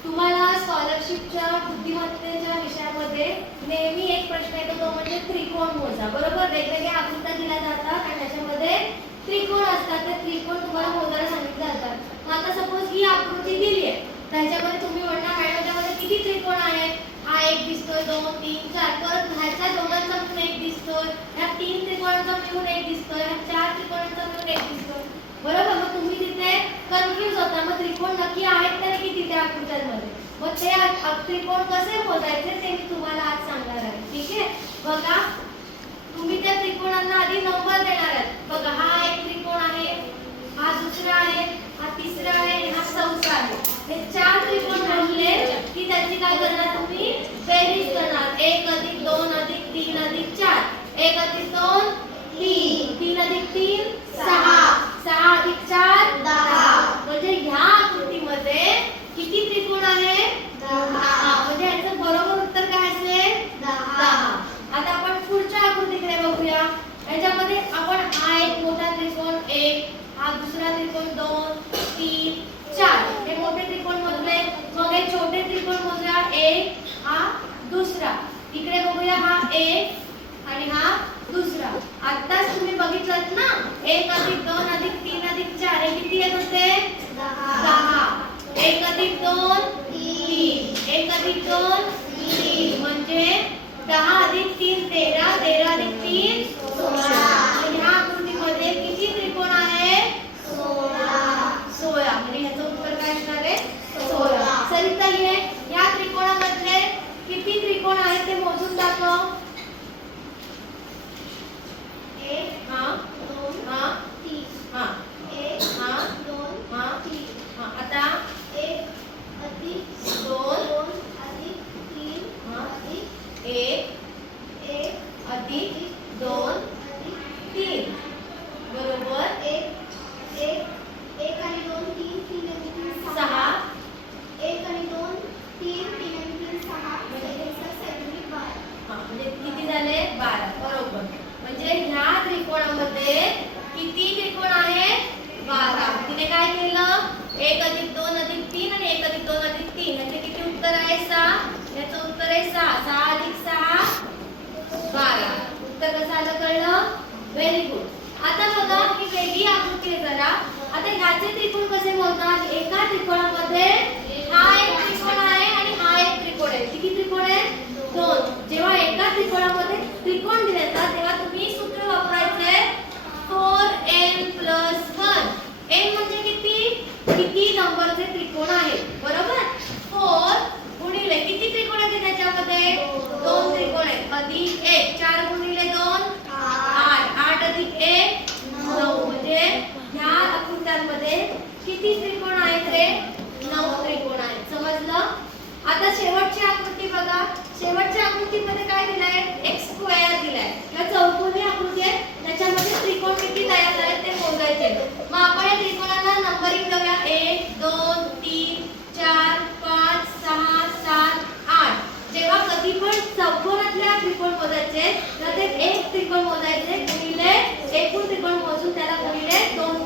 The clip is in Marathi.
तुम्हाला स्कॉलरशिपच्या बुद्धिमत्तेच्या विषयामध्ये नेहमी एक प्रश्न येतो तो म्हणजे त्रिकोण मोजा. बरोबर? वेगवेगळ्या आकृत्या दिल्या जातात आणि त्याच्यामध्ये त्रिकोण असतात. ते त्रिकोण तुम्हाला मोजायला सांगितले जातात. मग आता सपोज ही आकृती दिली आहे. त्याच्यामध्ये तुम्ही म्हणणार मॅडम त्यामध्ये किती त्रिकोण आहे हा एक दिसतोय दोन तीन चार. परत ह्याच्या दोघांचा मिळून एक दिसतोय. ह्या तीन त्रिकोणांचा मिळून एक दिसतोय. ह्या चार त्रिकोणांचा मिळून एक दिसतोय. बरोबर? मग तुम्ही कन्फ्यूज होता. मग त्रिकोण नक्की आहेत तर किती त्या आकृत्यांमध्ये मग ते त्रिकोण कसे मोजायचे ते मी तुम्हाला आज सांगणार आहे. ठीक आहे? बघा. तुम्ही त्या त्रिकोणांना आधी नंबर देणार आहेत. बघा हा एक त्रिकोण आहे हा दुसरा आहे हा तिसरा आहे हा चौथा आहे. हे चार त्रिकोण म्हणले की त्याची काय करणार तुम्ही? बेरीज करणार. एक अधिक दोन अधिक तीन अधिक चार. एक अधिक दोन तीन. तीन अधिक तीन सहा. सहा अधिक चार दहा म्हणजे ह्या आकृतीमध्ये किती त्रिकोण आहे दहा म्हणजे याचं बरोबर उत्तर काय असेल दहा आता आपण पुढच्या आकृतीकडे बघूया याच्यामध्ये आपण हा एक मोठा त्रिकोण एक हा दुसरा त्रिकोण दोन तीन चार हे मोठे त्रिकोण मोजले मग हे छोटे त्रिकोण मोजूया एक हा दुसरा इकडे बघूया हा एक आणि हा दुसरा आताच तुम्ही बघितलात ना एक अधिक दोन अधिक तीन अधिक चार हे किती येत होते? दहा. एक अधिक दोन तीन. एक अधिक दोन तीन. म्हणजे दहा अधिक तीन तेरा. तेरा अधिक तीन सोळा आणि ह्या आकृतीमध्ये किती त्रिकोण आहे सोळा म्हणजे ह्याचं उत्तर काय असणार आहे सोळा सरिता ये या त्रिकोणामधले किती त्रिकोण आहेत ते मोजून दाखव एक हा दोन हा तीन हा एक हा दोन हा तीन हा आता एक अधिक दोन दोन अधिक तीन हा. अधिक एक एक अधिक दोन अधिक तीन बरोबर एक एक एक आणि दोन तीन तीन आणि तीन सहा एक आणि दोन तीन तीन आणि तीन सहा म्हणजे एकसष्ट सेकंडी बारा हा, म्हणजे किती झाले बारा बरोबर म्हणजे ह्या त्रिकोणामध्ये किती त्रिकोण आहेत बारा तिने काय केलं एक अधिक दोन अधिक तीन आणि एक अधिक दोन अधिक तीन याचे किती उत्तर आहे सहा याचं उत्तर आहे सहा सहा अधिक सहा बारा. उत्तर कसं आलं कळलं? व्हेरी गुड आता बघा आकृतीमध्ये काय दिलाय? एक्स स्क्वेअर दिलाय. किंवा चौकोनी आकृती आहे त्याच्यामध्ये त्रिकोण किती तयार झाले ते मोजायचे. मग आपण या त्रिकोणाला नंबरिंग करूया एक दोन तीन चार पाच सहा सात आठ. जेव्हा कधी पण चौकोनातल्या त्रिकोण मोजायचे तर ते एक त्रिकोण मोजायचे गुणिले एकूण त्रिकोण मोजून त्याला गुणिले दोन